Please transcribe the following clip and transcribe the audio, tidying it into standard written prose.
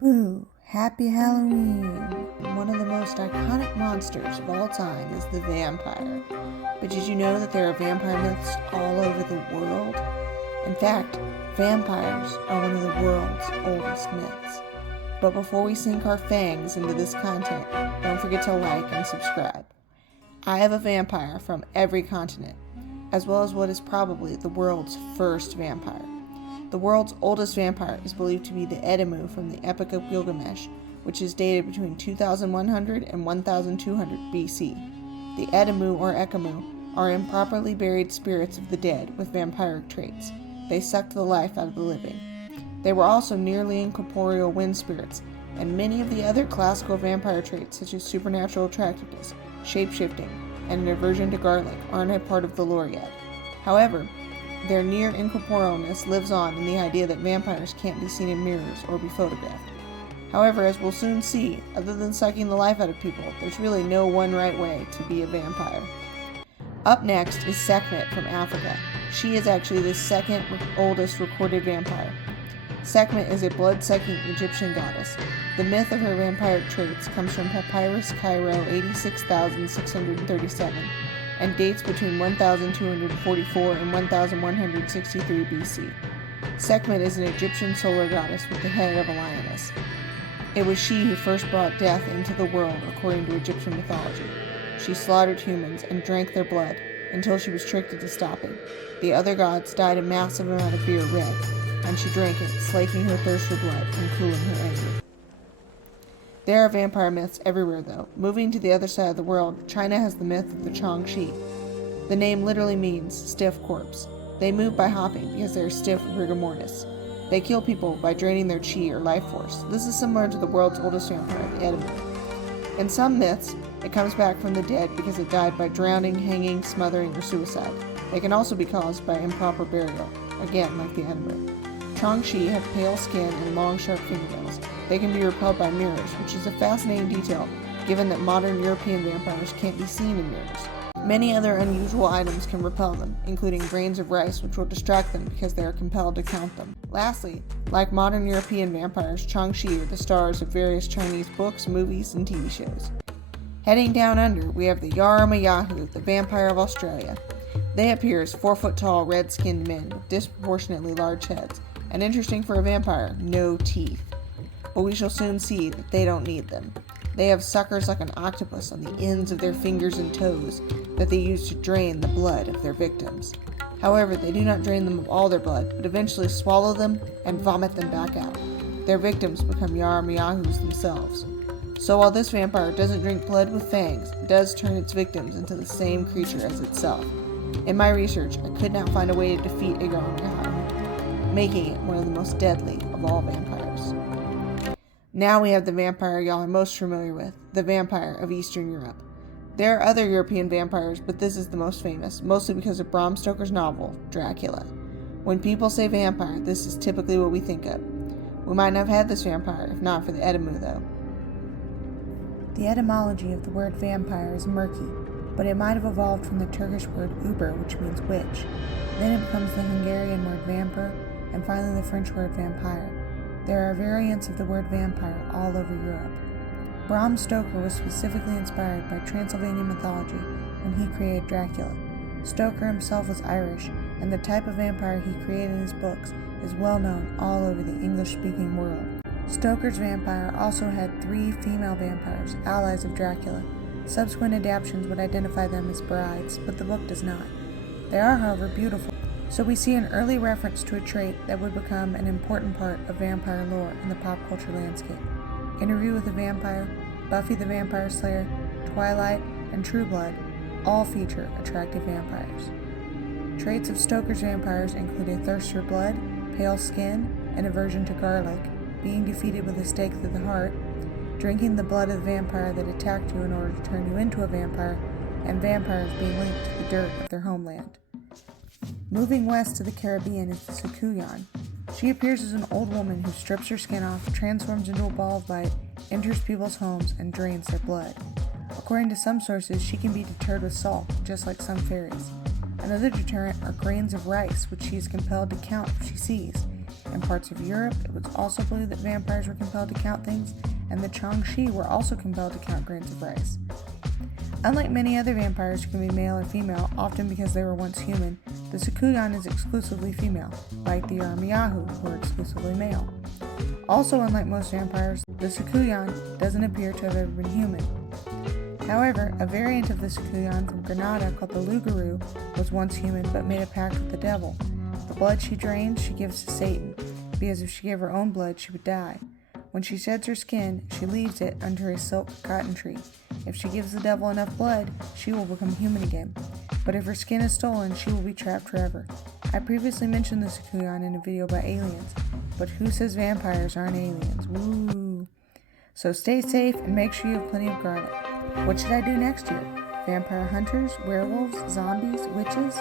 Boo! Happy Halloween! One of the most iconic monsters of all time is the vampire. But did you know that there are vampire myths all over the world? In fact, vampires are one of the world's oldest myths. But before we sink our fangs into this content, don't forget to like and subscribe. I have a vampire from every continent, as well as what is probably the world's first vampire. The world's oldest vampire is believed to be the Edemu from the Epic of Gilgamesh, which is dated between 2100 and 1200 BC. The Edemu or Ekamu are improperly buried spirits of the dead with vampiric traits. They sucked the life out of the living. They were also nearly incorporeal wind spirits, and many of the other classical vampire traits such as supernatural attractiveness, shape-shifting, and an aversion to garlic aren't a part of the lore yet. However, their near incorporealness lives on in the idea that vampires can't be seen in mirrors or be photographed. However, as we'll soon see, other than sucking the life out of people, there's really no one right way to be a vampire. Up next is Sekhmet from Africa. She is actually the second oldest recorded vampire. Sekhmet is a blood-sucking Egyptian goddess. The myth of her vampiric traits comes from Papyrus Cairo 86,637 and dates between 1244 and 1163 BC. Sekhmet is an Egyptian solar goddess with the head of a lioness. It was she who first brought death into the world according to Egyptian mythology. She slaughtered humans and drank their blood until she was tricked into stopping. The other gods dyed a massive amount of beer red, and she drank it, slaking her thirst for blood and cooling her anger. There are vampire myths everywhere, though. Moving to the other side of the world, China has the myth of the Changshi. The name literally means stiff corpse. They move by hopping because they are stiff with rigor mortis. They kill people by draining their chi or life force. This is similar to the world's oldest vampire, the Edemu. In some myths, it comes back from the dead because it died by drowning, hanging, smothering, or suicide. They can also be caused by improper burial, again like the Edemu. Changshi have pale skin and long, sharp fingernails. They can be repelled by mirrors, which is a fascinating detail, given that modern European vampires can't be seen in mirrors. Many other unusual items can repel them, including grains of rice, which will distract them because they are compelled to count them. Lastly, like modern European vampires, Changshi are the stars of various Chinese books, movies, and TV shows. Heading down under, we have the Yaramayahu, the vampire of Australia. They appear as 4-foot-tall, red-skinned men with disproportionately large heads, and interesting for a vampire, no teeth. But we shall soon see that they don't need them. They have suckers like an octopus on the ends of their fingers and toes that they use to drain the blood of their victims. However, they do not drain them of all their blood, but eventually swallow them and vomit them back out. Their victims become Yaramayahus themselves. So while this vampire doesn't drink blood with fangs, it does turn its victims into the same creature as itself. In my research, I could not find a way to defeat a Yaramayahu, making it one of the most deadly of all vampires. Now we have the vampire y'all are most familiar with, the vampire of Eastern Europe. There are other European vampires, but this is the most famous, mostly because of Bram Stoker's novel, Dracula. When people say vampire, this is typically what we think of. We might not have had this vampire if not for the Edemu, though. The etymology of the word vampire is murky, but it might have evolved from the Turkish word uber, which means witch. Then it becomes the Hungarian word vampire, and finally the French word vampire. There are variants of the word vampire all over Europe. Bram Stoker was specifically inspired by Transylvanian mythology when he created Dracula. Stoker himself was Irish, and the type of vampire he created in his books is well known all over the English-speaking world. Stoker's vampire also had 3 female vampires, allies of Dracula. Subsequent adaptations would identify them as brides, but the book does not. They are, however, beautiful. So we see an early reference to a trait that would become an important part of vampire lore in the pop culture landscape. Interview with a Vampire, Buffy the Vampire Slayer, Twilight, and True Blood all feature attractive vampires. Traits of Stoker's vampires include a thirst for blood, pale skin, an aversion to garlic, being defeated with a stake through the heart, drinking the blood of the vampire that attacked you in order to turn you into a vampire, and vampires being linked to the dirt of their homeland. Moving west to the Caribbean is the Sukuyan. She appears as an old woman who strips her skin off, transforms into a ball of light, enters people's homes, and drains their blood. According to some sources, she can be deterred with salt, just like some fairies. Another deterrent are grains of rice, which she is compelled to count if she sees. In parts of Europe, it was also believed that vampires were compelled to count things, and the Changshi were also compelled to count grains of rice. Unlike many other vampires who can be male or female, often because they were once human, the Sakuyan is exclusively female, like the Armiyahu, who are exclusively male. Also, unlike most vampires, the Sakuyan doesn't appear to have ever been human. However, a variant of the Sakuyan from Granada called the Lugaru was once human but made a pact with the devil. The blood she drains, she gives to Satan, because if she gave her own blood, she would die. When she sheds her skin, she leaves it under a silk cotton tree. If she gives the devil enough blood, she will become human again. But if her skin is stolen, she will be trapped forever. I previously mentioned the Sakuyan in a video about aliens, but who says vampires aren't aliens? Woo! So stay safe and make sure you have plenty of garlic. What should I do next year? Vampire hunters, werewolves, zombies, witches?